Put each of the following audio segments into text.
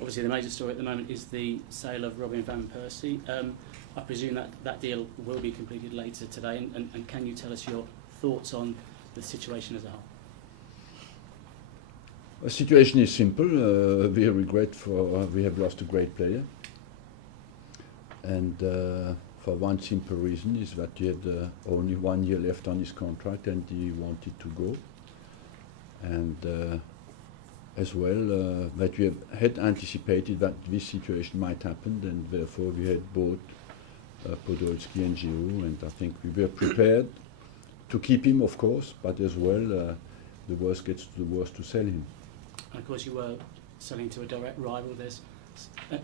Obviously, the major story at the moment is the sale of Robin van Persie. I presume that deal will be completed later today, and can you tell us your thoughts on the situation as a whole? The situation is simple. We regret we have lost a great player, and for one simple reason is that he had only 1 year left on his contract, and he wanted to go. And as well, that we had anticipated that this situation might happen, and therefore we had bought Podolski and Giroud, and I think we were prepared to keep him, of course, but as well, the worst gets to the worst, to sell him. And of course, you were selling to a direct rival. There's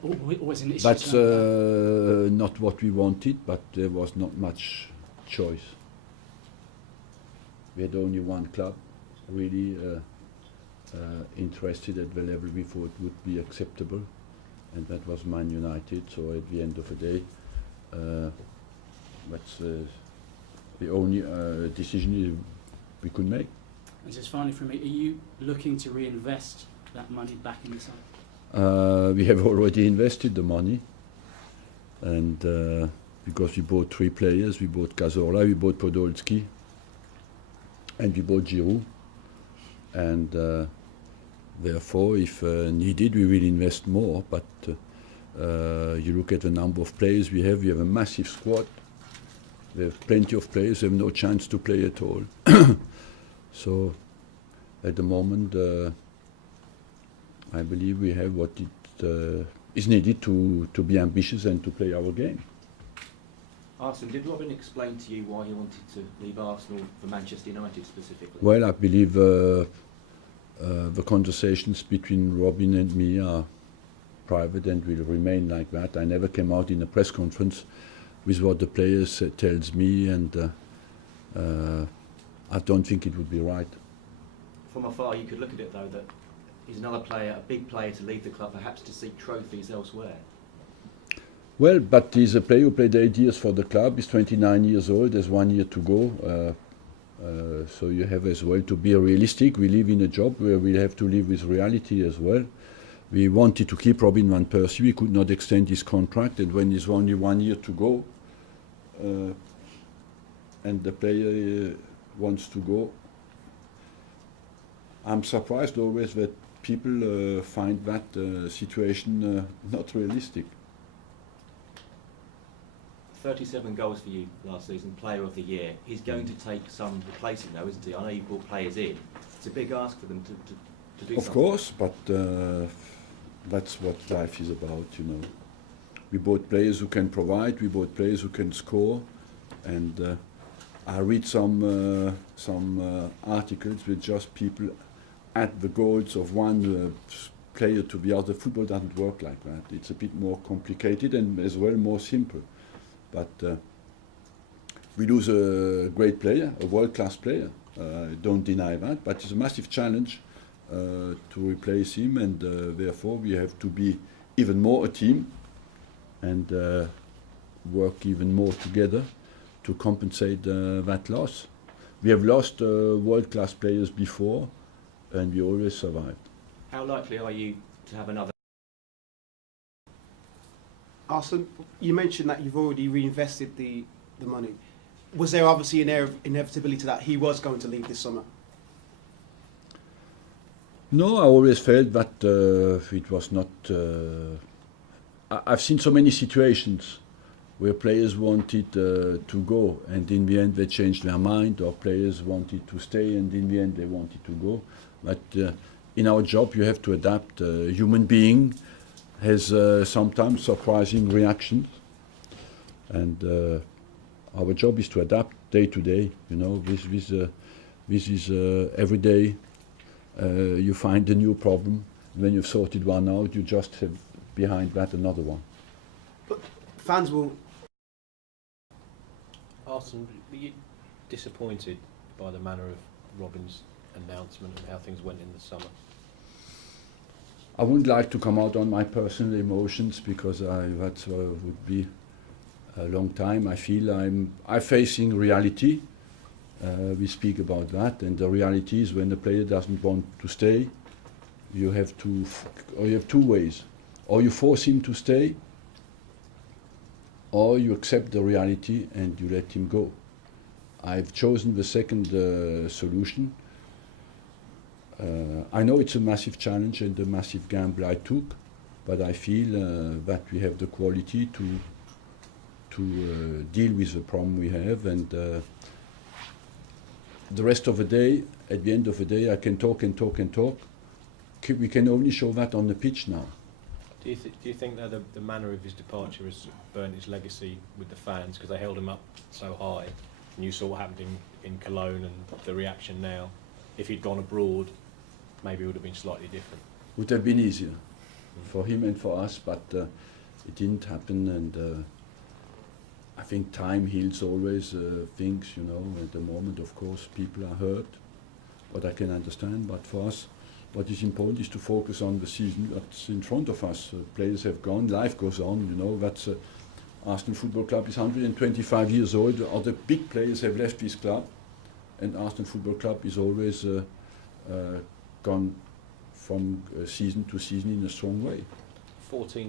always an issue. That's not what we wanted, but there was not much choice. We had only one club really interested at the level we thought would be acceptable, and that was Man United. So at the end of the day, that's the only decision we could make. And just finally from me, are you looking to reinvest that money back in the side? We have already invested the money, and because we bought 3 players, we bought Cazorla, we bought Podolski, and we bought Giroud, and therefore, if needed, we will invest more. But you look at the number of players we have a massive squad. We have plenty of players who have no chance to play at all. So at the moment, I believe we have what it is needed to be ambitious and to play our game. Arsene, did Robin explain to you why he wanted to leave Arsenal for Manchester United specifically? Well, I believe the conversations between Robin and me are private and will remain like that. I never came out in a press conference with what the players tells me, and I don't think it would be right. From afar, you could look at it though that he's another player, a big player, to leave the club, perhaps to seek trophies elsewhere. Well, but he's a player who played 8 years for the club. He's 29 years old. There's 1 year to go. So you have as well to be realistic. We live in a job where we have to live with reality as well. We wanted to keep Robin van Persie. We could not extend his contract, and when there's only 1 year to go, and the player wants to go, I'm surprised always that people find that situation not realistic. 37 goals for you last season, Player of the Year. He's going to take some replacing though, isn't he? I know you brought players in. It's a big ask for them to do something. Of course, but that's what life is about, you know. We bought players who can provide, we bought players who can score, and I read some articles with just people add the goals of one player to the other. Football doesn't work like that. It's a bit more complicated and as well more simple. But we lose a great player, a world-class player. Don't deny that. But it's a massive challenge to replace him, and therefore we have to be even more a team and work even more together to compensate that loss. We have lost world-class players before, and we always survived. How likely are you to have another? Arsene, you mentioned that you've already reinvested the money. Was there obviously an air of inevitability that he was going to leave this summer? No, I always felt that it was not... I've seen so many situations where players wanted to go, and in the end they changed their mind, or players wanted to stay and in the end they wanted to go. But in our job you have to adapt. A human being has sometimes surprising reactions, and our job is to adapt day to day. You know, this is every day you find a new problem. When you've sorted one out, you just have behind that another one. But fans will... Arsene, were you disappointed by the manner of Robin's announcement and how things went in the summer? I wouldn't like to come out on my personal emotions, because that would be a long time. I feel I'm facing reality. We speak about that, and the reality is when the player doesn't want to stay, you have two ways. or you force him to stay, or you accept the reality and you let him go. I've chosen the second solution. I know it's a massive challenge and a massive gamble I took, but I feel that we have the quality to deal with the problem we have, and the rest of the day, at the end of the day, I can talk and talk and talk. We can only show that on the pitch now. Do you think that the manner of his departure has burnt his legacy with the fans because they held him up so high, and you saw what happened in Cologne and the reaction now? If he'd gone abroad, maybe it would have been slightly different. Would have been easier for him and for us, but it didn't happen, and I think time heals always things, you know. At the moment, of course, people are hurt, what I can understand, but for us, what is important is to focus on the season that's in front of us. Players have gone, life goes on, you know. That's Arsenal Football Club is 125 years old. Other big players have left this club, and Arsenal Football Club is always gone from season to season in a strong way. 14